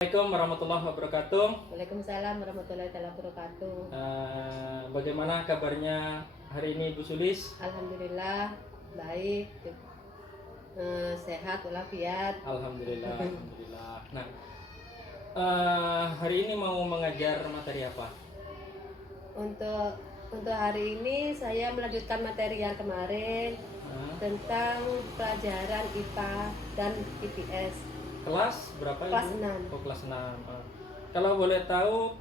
Assalamualaikum warahmatullahi wabarakatuh. Waalaikumsalam warahmatullahi wabarakatuh. Bagaimana kabarnya hari ini Bu Sulis? Alhamdulillah baik, sehat walafiat. Alhamdulillah, alhamdulillah. Nah, hari ini mau mengajar materi apa? Untuk hari ini saya melanjutkan materi yang kemarin tentang pelajaran IPA dan IPS. Kelas berapa Kelas Ibu? 6. Oh, kelas 6. Kalau boleh tahu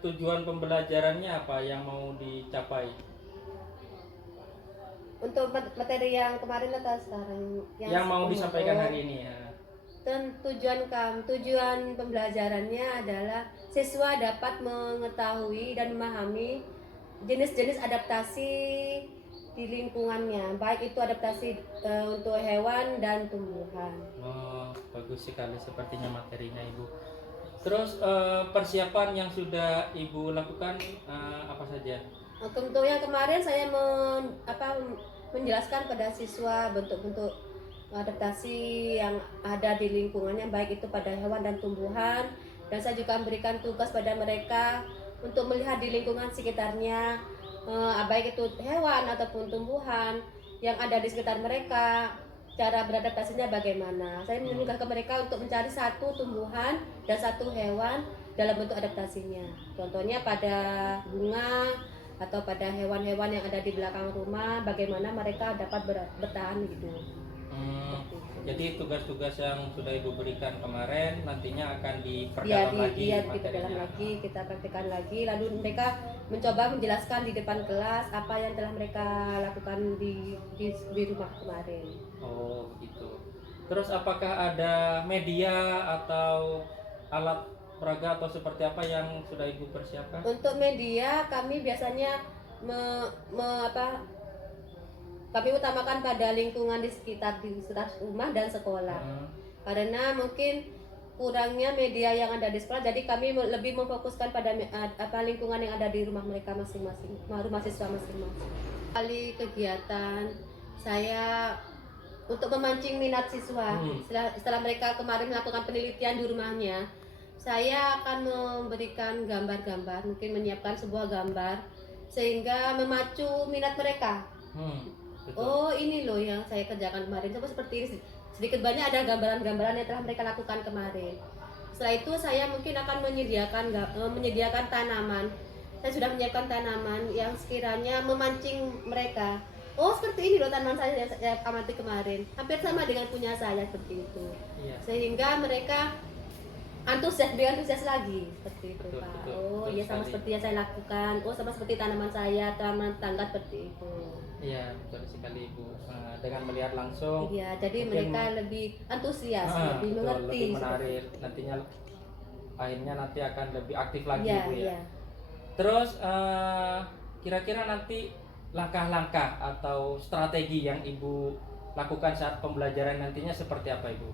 tujuan pembelajarannya apa yang mau dicapai? Untuk materi yang kemarin atau sekarang? Yang mau disampaikan hari ini ya. Dan tujuan pembelajarannya adalah siswa dapat mengetahui dan memahami jenis-jenis adaptasi di lingkungannya, baik itu adaptasi untuk hewan dan tumbuhan. Oh, bagus sekali sepertinya materinya Ibu. Terus persiapan yang sudah Ibu lakukan apa saja? Untuk yang kemarin saya menjelaskan pada siswa bentuk-bentuk adaptasi yang ada di lingkungannya, baik itu pada hewan dan tumbuhan, dan saya juga memberikan tugas pada mereka untuk melihat di lingkungan sekitarnya, baik itu hewan ataupun tumbuhan yang ada di sekitar mereka, cara beradaptasinya bagaimana. Saya menyuruhkan ke mereka untuk mencari satu tumbuhan dan satu hewan dalam bentuk adaptasinya. Contohnya pada bunga atau pada hewan-hewan yang ada di belakang rumah, bagaimana mereka dapat bertahan hidup. Jadi tugas-tugas yang sudah Ibu berikan kemarin nantinya akan diperdalam lagi materinya. Kita praktekkan lagi, lalu mereka mencoba menjelaskan di depan kelas apa yang telah mereka lakukan di rumah kemarin. Oh, begitu. Terus apakah ada media atau alat peraga atau seperti apa yang sudah Ibu persiapkan? Untuk media kami biasanya kami utamakan pada lingkungan di sekitar rumah dan sekolah. Karena mungkin kurangnya media yang ada di sekolah, jadi kami lebih memfokuskan pada lingkungan yang ada di rumah mereka masing-masing, rumah siswa masing-masing. Kali kegiatan saya untuk memancing minat siswa. Setelah mereka kemarin melakukan penelitian di rumahnya, saya akan memberikan gambar-gambar, mungkin menyiapkan sebuah gambar sehingga memacu minat mereka. Betul. Oh, ini loh yang saya kerjakan kemarin, coba seperti ini. Sedikit banyak ada gambaran-gambaran yang telah mereka lakukan kemarin. Setelah itu saya mungkin akan menyediakan tanaman. Saya sudah menyiapkan tanaman yang sekiranya memancing mereka. Oh, seperti ini loh tanaman saya amati kemarin. Hampir sama dengan punya saya seperti itu. Iya. Sehingga mereka antusias lagi seperti itu, betul, Pak. Betul, Oh iya, sama seperti yang saya lakukan. Oh, sama seperti tanaman saya, tanaman tangga seperti itu. Iya, betul sekali Ibu. Dengan melihat langsung. Iya, jadi mereka lebih antusias, lebih mengerti. Lebih menarik. Nantinya akhirnya nanti akan lebih aktif lagi ya, Bu ya. Ya. Terus kira-kira nanti langkah-langkah atau strategi yang Ibu lakukan saat pembelajaran nantinya seperti apa Ibu?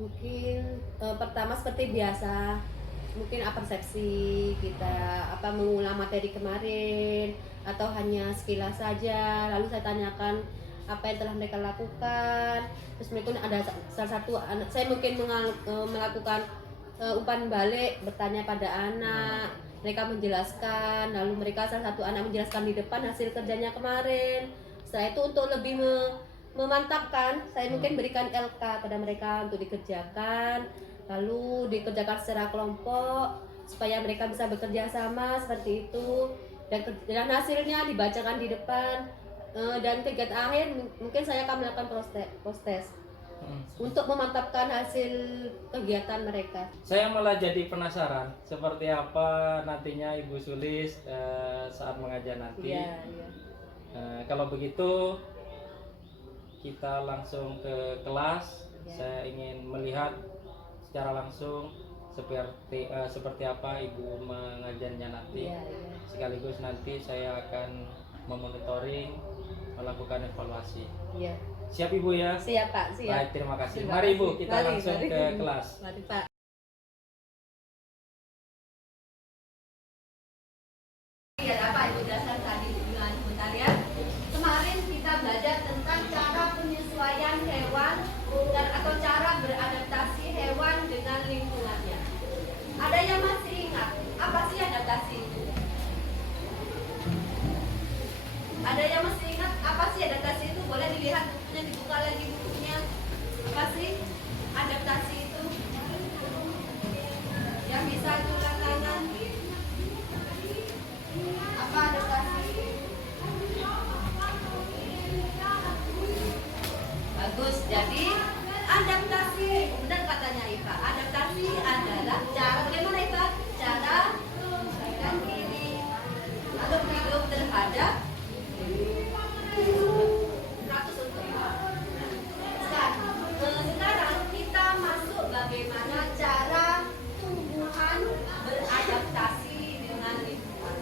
Mungkin pertama seperti biasa, mungkin persepsi kita mengulang materi kemarin atau hanya sekilas saja, lalu saya tanyakan apa yang telah mereka lakukan. Terus mungkin ada salah satu anak saya mungkin melakukan umpan balik, bertanya pada anak, mereka menjelaskan, lalu mereka salah satu anak menjelaskan di depan hasil kerjanya kemarin. Setelah itu untuk lebih memantapkan, saya mungkin berikan LK pada mereka untuk dikerjakan, lalu dikerjakan secara kelompok supaya mereka bisa bekerja sama seperti itu, dan hasilnya dibacakan di depan. Dan kegiatan akhir mungkin saya akan melakukan post-test untuk memantapkan hasil kegiatan mereka. Saya malah jadi penasaran seperti apa nantinya Ibu Sulis saat mengajar nanti. Iya. Kalau begitu kita langsung ke kelas. Saya ingin melihat secara langsung seperti apa Ibu mengajarnya nanti. Sekaligus nanti saya akan memonitoring, melakukan evaluasi. Siap Ibu ya? Siap Pak, siap. Baik, terima kasih. Mari Ibu, kita langsung ke kelas. Mari Pak. Apa Ibu dasar tadi dengan sebentar ya. Kemarin kita belajar tentang cara penyesuaian hewan atau cara beradaptasi hewan dengan lingkungannya. apa sih adaptasi itu? Yang bisa angkat tangan. Apa adaptasi? Bagus. Jadi adaptasi, benar katanya Iva. Adaptasi adalah cara bagaimana Iva? Cara menyesuaikan diri lalu hidup terhadap 100 untuk Iva. Sekarang kita masuk bagaimana cara tumbuhan beradaptasi dengan lingkungan.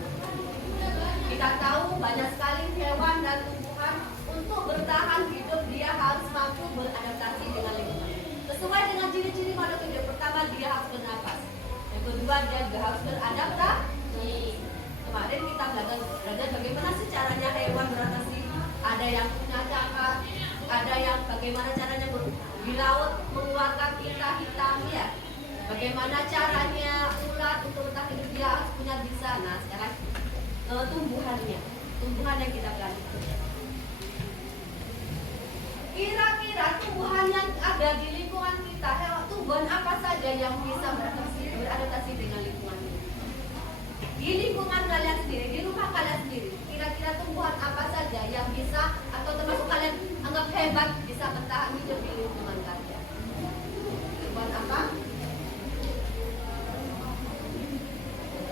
Kita tahu banyak sekali hewan dan tumbuhan untuk bertahan hidup dia harus mampu beradaptasi dengan lingkungan. Sesuai dengan ciri-ciri makhluk hidup. Pertama, dia harus bernapas. Yang kedua, dia juga harus beradaptasi. Kemarin kita belajar bagaimana sih caranya hewan beradaptasi. Ada yang punya cakar, ada yang bagaimana caranya di laut mengeluarkan tinta hitam ya. Bagaimana caranya ular untuk bertahan hidup dia harus punya bisa. Nah sekarang tumbuhan yang kita pelajari. Kira-kira tumbuhan yang ada di lingkungan kita, tumbuhan apa saja yang bisa beradaptasi dengan lingkungan ini? Di lingkungan kalian sendiri, di rumah kalian sendiri, kira-kira tumbuhan apa saja yang bisa atau termasuk kalian anggap hebat bisa bertahan hidup di lingkungan kalian? Tumbuhan apa?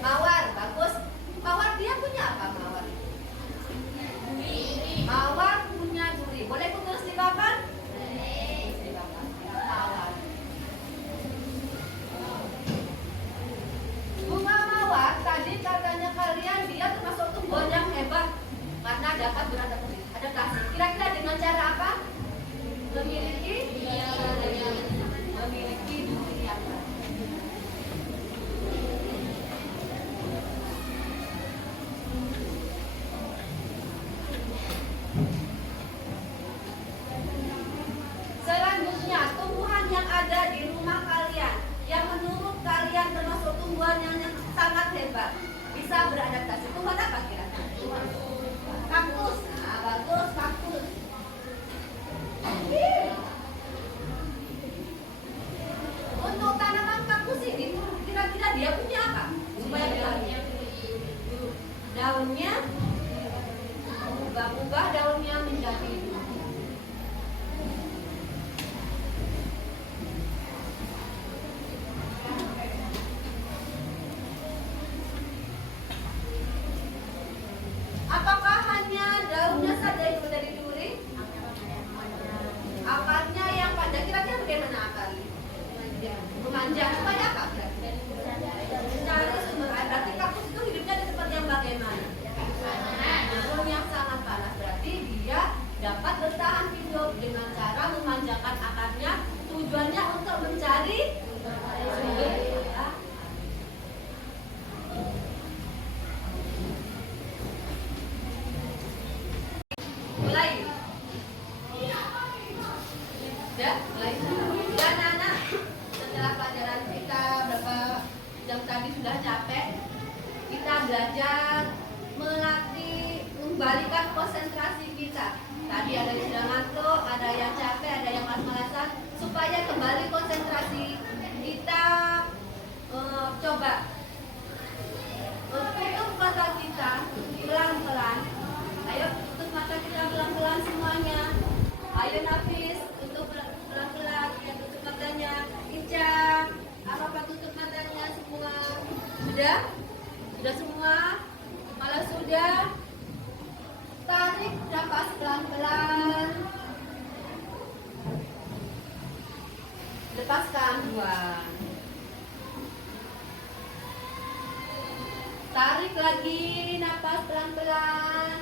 Mawar, bagus. Mawar dia punya apa mawar? Mawar punya duri. Boleh ku tulis di papan? Di papan. Mawar. Bunga mawar tadi katanya kalian dia termasuk tumbuhan yang hebat karena dapat beradaptasi. Kira-kira dengan cara apa? Memiliki duri yang baik. Selanjutnya, tumbuhan yang ada di rumah kalian yang menurut kalian termasuk tumbuhan yang sangat hebat bisa beradaptasi. Tumbuhan apa kira-kira? Kaktus. Nah, bagus kaktus. Untuk tanaman kaktus ini kira-kira dia punya apa? Supaya berlari. Daunnya ubah-ubah daunnya menjadi apakah hanya daunnya saja yang menjadi duri? Akarnya yang panjang, kira-kira bagaimana akarnya? Memanjang, supaya apa? Mencari sumber air. Berarti kaktus itu hidupnya di tempat yang bagaimana? Gunung yang sangat panas. Berarti dia dapat bertahan hidup dengan cara memanjangkan akarnya. Tujuannya untuk mencari sumber air. Mulai. Ya, mulai. Ya, anak-anak. Setelah pelajaran kita berapa jam tadi sudah capek. Kita belajar melatih membalikan konsentrasi kita. Tadi ada yang sudah ngantuk, ada yang capek, ada yang malas-malasan. Supaya kembali konsentrasi kita coba tutup mata kita pelan-pelan. Ayo tutup mata kita pelan-pelan semuanya. Ayo Nafis, tutup pelan-pelan. Ya, tutup matanya. Ica, apa tutup matanya semua? Sudah? Sudah semua? Malah sudah? Tarik nafas pelan-pelan. Lepaskan, buang. Tarik lagi nafas pelan-pelan.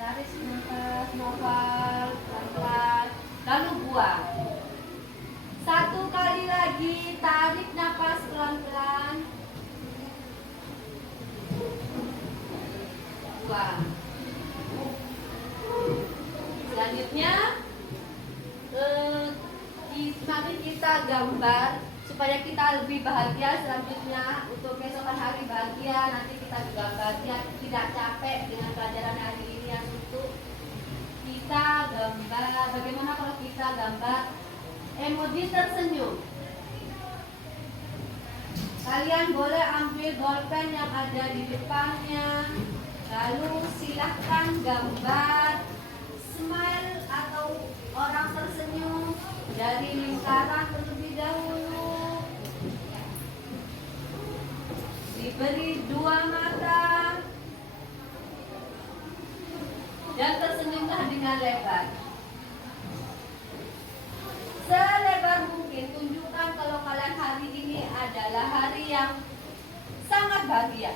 Tarik nafas novel pelan-pelan. Lalu buang. Satu kali lagi tarik nafas pelan-pelan. Buang. Selanjutnya mari kita gambar supaya kita lebih bahagia selanjutnya untuk besokan hari bahagia. Nanti kita juga bahagia, tidak capek dengan pelajaran hari ini yang suntuk. Kita gambar bagaimana kalau kita gambar emoji tersenyum. Kalian boleh ambil bolpen yang ada di depannya, lalu silahkan gambar smile atau orang tersenyum dari lingkaran terlebih dahulu. Diberi 2 mata dan tersenyumlah dengan lebar. Selebar mungkin tunjukkan kalau kalian hari ini adalah hari yang sangat bahagia.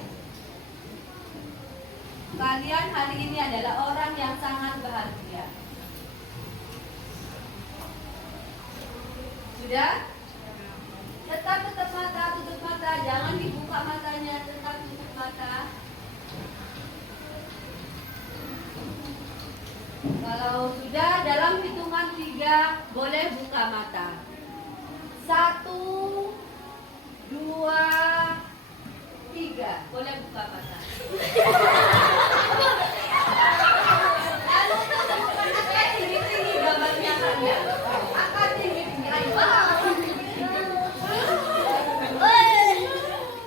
Kalian hari ini adalah orang yang sangat bahagia. Sudah? Tetap tutup mata, jangan dibuka matanya, tetap tutup mata. Kalau sudah, dalam hitungan 3 boleh buka mata. 1, 2, 3 boleh buka mata. Lalu temukan angka tinggi-tinggi gambarnya kalian. Angka tinggi-tinggi, ayo.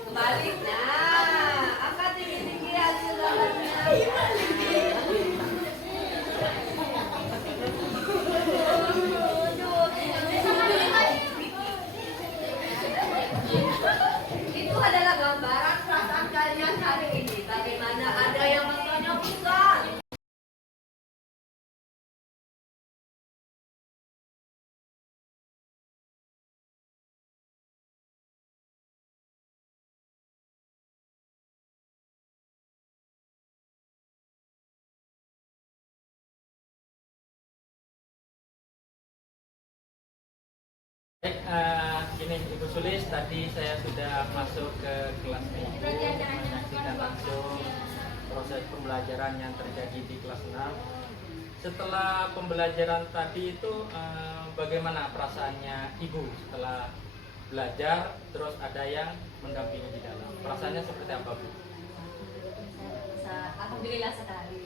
Kembali, nah, angka tinggi-tinggi hasil gambarnya. Itu adalah gambaran perasaan kalian hari ini. Bagaimana, ada yang matanya besar? Baik, gini Ibu Sulis, tadi saya sudah masuk ke kelas Ibu, menyaksikan langsung proses pembelajaran yang terjadi di kelas 6. Setelah pembelajaran tadi itu, bagaimana perasaannya Ibu setelah belajar, terus ada yang mendampingi di dalam? Perasaannya seperti apa, Bu? Alhamdulillah sekali.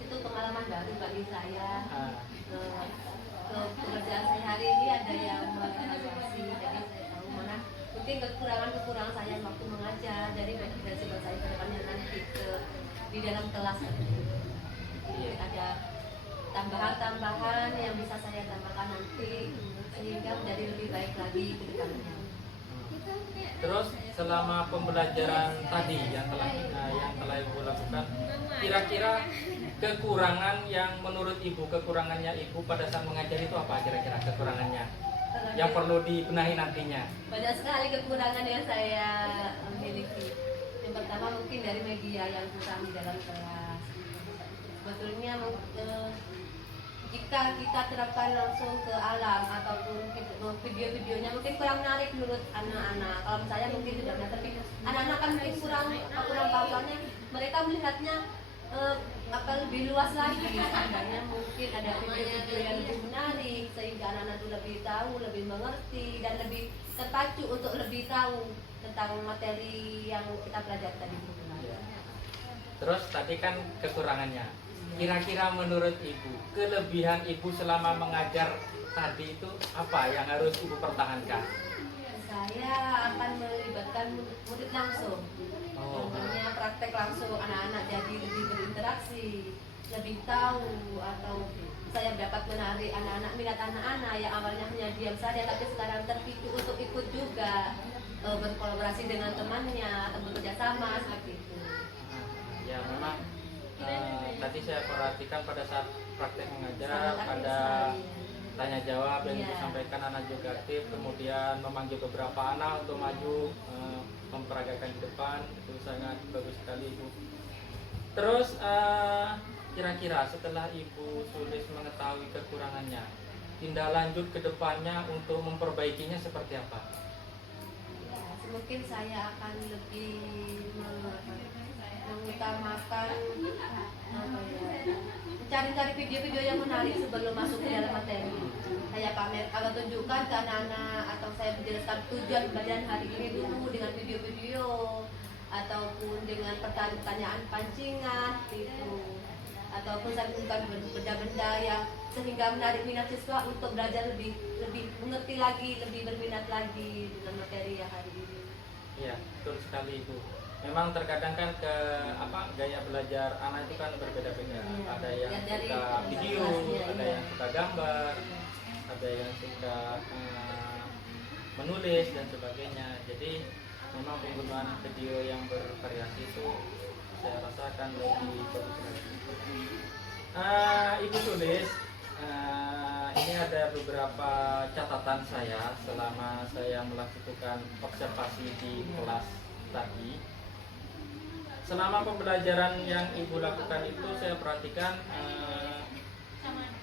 Itu pengalaman baru bagi saya. Pekerjaan saya hari ini ada yang mengevaluasi, jadi saya tahu mana mungkin kekurangan saya waktu mengajar, jadi motivasi buat saya ke depannya nanti di dalam kelas ada tambahan-tambahan yang bisa saya tambahkan nanti sehingga menjadi lebih baik lagi ke depannya. Terus selama pembelajaran tadi yang telah Ibu lakukan, kira-kira kekurangan yang menurut Ibu, kekurangannya Ibu pada saat mengajar itu apa kira-kira kekurangannya yang perlu dibenahi nantinya? Banyak sekali kekurangan yang saya miliki. Yang pertama mungkin dari media yang kurang di dalam kelas. Sebetulnya jika kita terapkan langsung ke alam ataupun video-videonya mungkin kurang menarik menurut anak-anak. Kalau saya mungkin tidak benar, tapi anak-anak kan mungkin kurang tahu, soalnya mereka melihatnya lebih luas lagi. Seandainya mungkin ada video-video yang lebih menarik sehingga anak-anak itu lebih tahu, lebih mengerti dan lebih terpacu untuk lebih tahu tentang materi yang kita pelajari tadi. Terus tadi kan kekurangannya. Kira-kira menurut Ibu, kelebihan Ibu selama mengajar tadi itu apa yang harus Ibu pertahankan? Saya akan melibatkan murid langsung. Contohnya praktek langsung, anak-anak jadi lebih berinteraksi, lebih tahu, atau saya dapat menarik anak-anak, minat anak-anak yang awalnya hanya diam saja tapi sekarang terpicu untuk ikut juga berkolaborasi dengan temannya atau bekerja sama seperti itu. Ya memang tadi saya perhatikan pada saat praktek mengajar ada tanya jawab yang disampaikan, anak juga aktif, kemudian memanggil beberapa anak untuk maju memperagakan di depan, itu sangat bagus sekali Ibu. Terus kira-kira setelah Ibu Sulis mengetahui kekurangannya, tindak lanjut ke depannya untuk memperbaikinya seperti apa? Ya, mungkin saya akan lebih mengutamakan mencari-cari video-video yang menarik sebelum masuk ke dalam materi. Saya pamer, kalau tunjukkan ke anak-anak atau saya menjelaskan tujuan pembelajaran hari ini dulu dengan video-video ataupun dengan pertanyaan pancingan gitu. ataupun saya menemukan benda-benda yang sehingga menarik minat siswa untuk belajar lebih mengerti lagi, lebih berminat lagi dengan materi yang hari ini. Iya, betul sekali Ibu. Memang terkadang kan gaya belajar anak itu kan berbeda-beda. Ada yang suka video, ada yang suka gambar, ada yang suka menulis dan sebagainya. Jadi memang penggunaan video yang bervariasi itu saya rasakan lebih bagus lagi. Ibu tulis, ini ada beberapa catatan saya selama saya melakukan observasi di kelas tadi. Selama pembelajaran yang Ibu lakukan itu saya perhatikan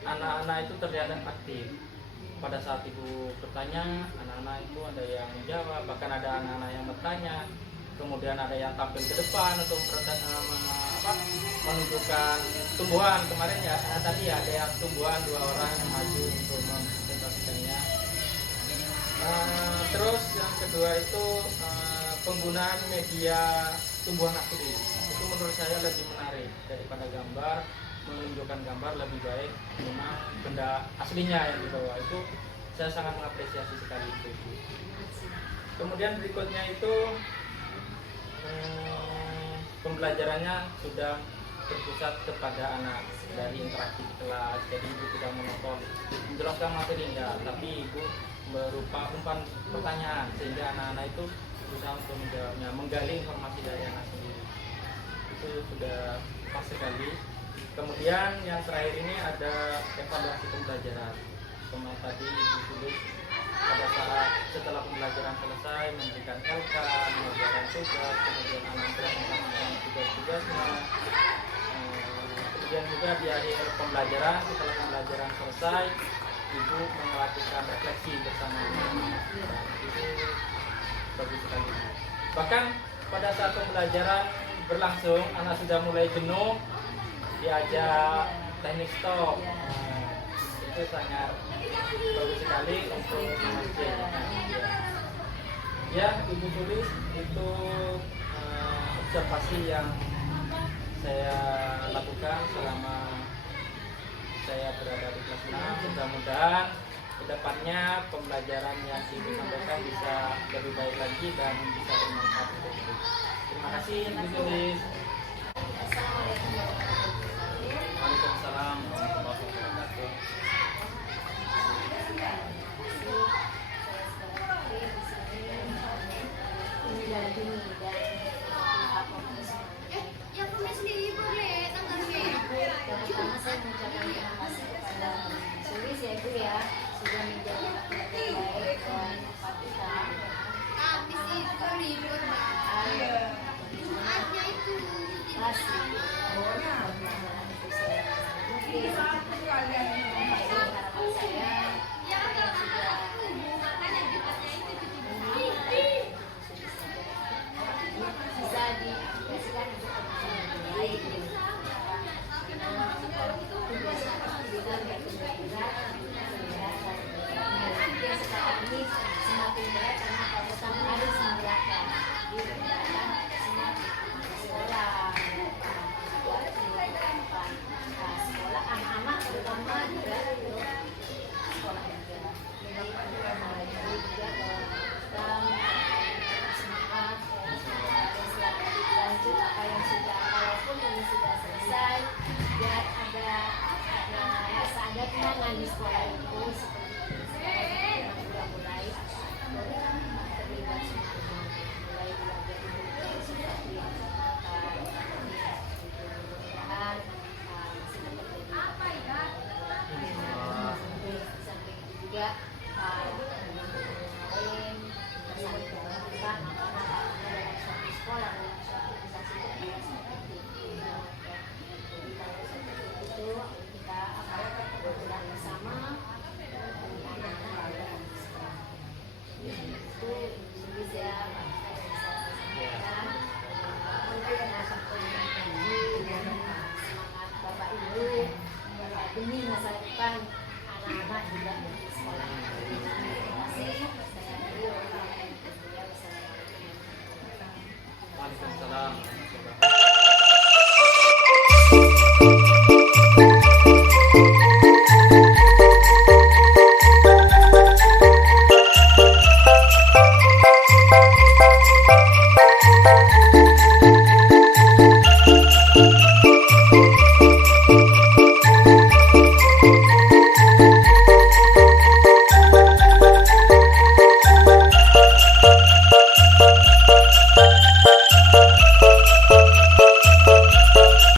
anak-anak itu terlihat aktif. Pada saat Ibu bertanya, anak-anak itu ada yang menjawab, bahkan ada anak-anak yang bertanya. Kemudian ada yang tampil ke depan untuk menunjukkan tumbuhan. Kemarin ya tadi ada yang tumbuhan 2 orang yang maju untuk mempresentasikannya. Terus yang kedua itu penggunaan media tumbuhan akrilik. Itu menurut saya lebih menarik daripada gambar. Menunjukkan gambar lebih baik memang benda aslinya yang dibawa. Itu saya sangat mengapresiasi sekali itu. Kemudian berikutnya itu pembelajarannya sudah berpusat kepada anak, dari interaksi di kelas. Jadi Ibu tidak monoton menjelaskan materi enggak, tapi Ibu berupa umpan pertanyaan sehingga anak-anak itu berusaha untuk menjawabnya, menggali informasi dari anak sendiri. Itu sudah pas sekali. Kemudian yang terakhir ini ada evaluasi pembelajaran. Kemarin tadi Ibu tulis pada saat setelah pembelajaran selesai memberikan LK, mengerjakan tugas, kemudian anak melakukan tugas-tugasnya. Kemudian juga di akhir pembelajaran, setelah pembelajaran selesai, Ibu melakukan refleksi bersama anak. Itu bagus sekali. Bahkan pada saat pembelajaran berlangsung, anak sudah mulai jenuh, diajak teknik stop. Itu sangat bagus sekali untuk mengajarkan. Ya, Ibu tulis itu observasi yang saya lakukan selama saya berada di kelas 6. Mudah-mudahan kedepannya pembelajaran yang Ibu sampaikan bisa lebih baik lagi dan bisa bermanfaat untuk Ibu. Terima kasih Ibu tulis. Waalaikumsalam warahmatullahi wabarakatuh. Pertama saya mengucapkan terima kasih kepada Sulis ya Ibu ya, sudah menjadi yang baik dan Fatihah. Habis itu libur Jumatnya itu Kasih. Harapan saya yang sudah makanya Jumatnya itu bisa diaplikasikan untuk kepentingan yang baik. Sekarang ini semakin berat karena kalau kamu harus memberatkan semua sekolah sekolah anak-anak terutama juga sekolah juga. Jadi juga kita semangat lanjut apa yang sudah, walaupun ini sudah selesai, biar ada rasa ada kenangan di sekolah itu seperti yang sudah mulai terlibat mulai belajar seperti mudah-mudahan masih dapat jadi samping itu juga kemarin saling berkembang anak-anak dalam suatu sekolah dalam suatu organisasi seperti itu kita akan bergerak bersama itu bisa semangat Bapak Ibu demi masa depan anak-anak juga di sekolah. Terima kasih. Saya beri. Waalaikumsalam.